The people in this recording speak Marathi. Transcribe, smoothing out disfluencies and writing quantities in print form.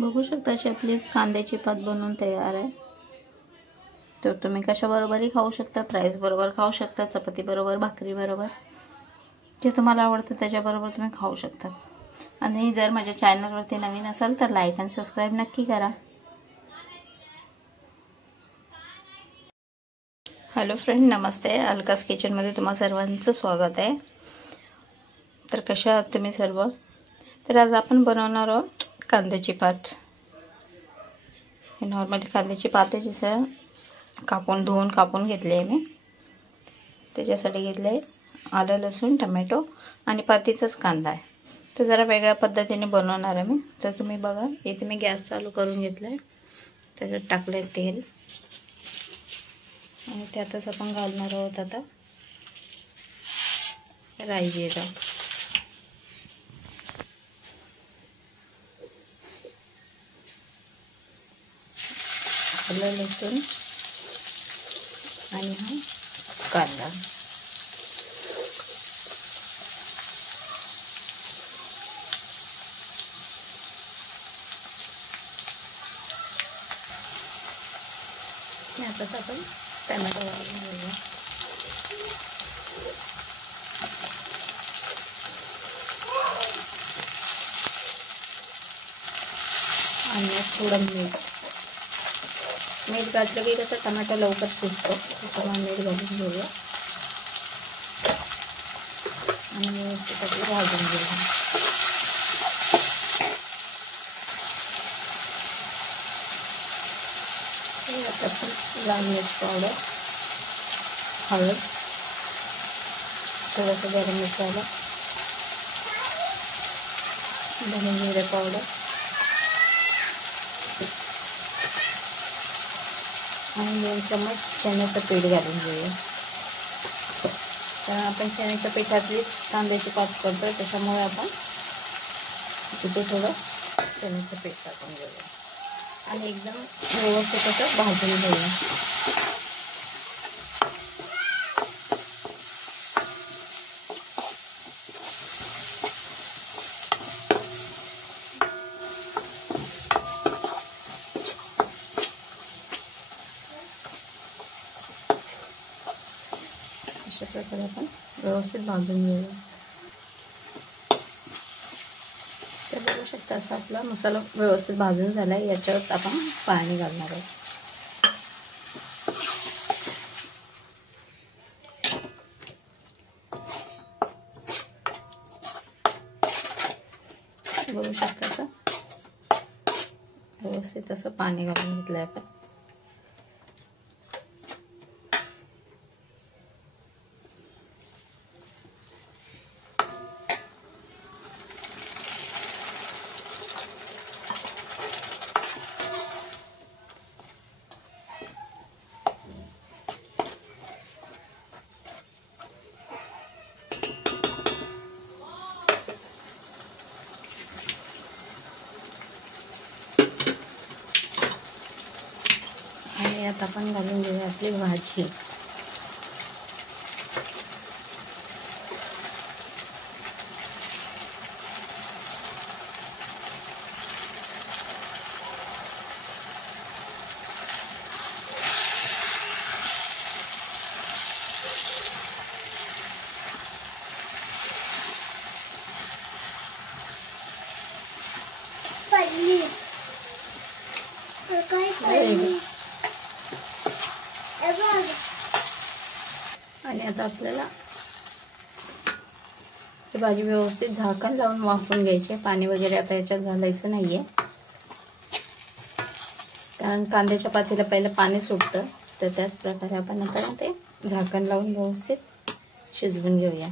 बघू शकता अशी आपली कांद्याची पात बनवून तयार आहे। तर तुम्ही कशाबरोबरही खाऊ शकता, राईस बरोबर खाऊ शकता, चपाती बरोबर, भाकरी बरोबर, जे तुम्हाला आवडतं त्याच्याबरोबर तुम्ही खाऊ शकता। आणि जर माझ्या चॅनलवरती नवीन असाल तर लाईक आणि सबस्क्राईब नक्की करा। हॅलो फ्रेंड, नमस्ते। अलकास किचनमध्ये तुम्हा सर्वांचं स्वागत आहे। तर कशा आहात तुम्ही सर्व? तर आज आपण बनवणार आहोत कांद्याची पात। हे नॉर्मली कांद्याची पात आहे, जसं धुवून कापून घेतले आहे मी। त्याच्यासाठी घेतले आलं, लसूण, टोमॅटो आणि पातीचाच कांदा आहे। तर जरा वेगळ्या पद्धतीने बनवणार आहे मी। तर तुम्ही बघा, इथे मी गॅस चालू करून घेतला आहे, त्याच्यात टाकले तेल आणि त्यातच आपण घालणार आहोत आता राई, जिरा, आलं, लसूण आणि हा कांदा। यातच आपण टोमॅटो घालून घेऊया आणि थोडं मीठ घातलं की कसं टोमॅटो लवकर शिजतो, त्याच्यामुळे मीठ घालून घेऊया आणि व्यवस्थित आपलं भाजून घेऊया। लाल मिर्च पावडर, हळद, थोडंसं गरम मसाला, धने जिरे पावडर आणि 2 चम्मच चण्याचं पीठ घालून घेऊया। कारण आपण चण्याच्या पिठातलीच कांद्याची पात करतो, त्याच्यामुळे आपण इथे थोडं चण्याचं पीठ टाकून घेऊया आणि एकदम व्यवस्थित असं भाजून घेऊया। अशा प्रकारे आपण व्यवस्थित भाजून घेऊया। तर बघू शकता असा आपला मसाला व्यवस्थित भाजून झाला आहे। याच्यात आपण पाणी घालणार आहोत। बघू शकता असं व्यवस्थित असं पाणी घालून घेतलं आहे आपण। आणि यात आपण घालून घेऊया आपली भाजी। आणि आता आपल्याला ही भाजी व्यवस्थित झाकण लावून वाफवून घ्यायची। पाणी वगैरे आता याच्यात घालायचं नाहीये, कारण कांद्याच्या पातीला पहिलं पाणी सुटतं। तर त्याच प्रकारे आपण आता ते झाकण लावून व्यवस्थित शिजवून घेऊया।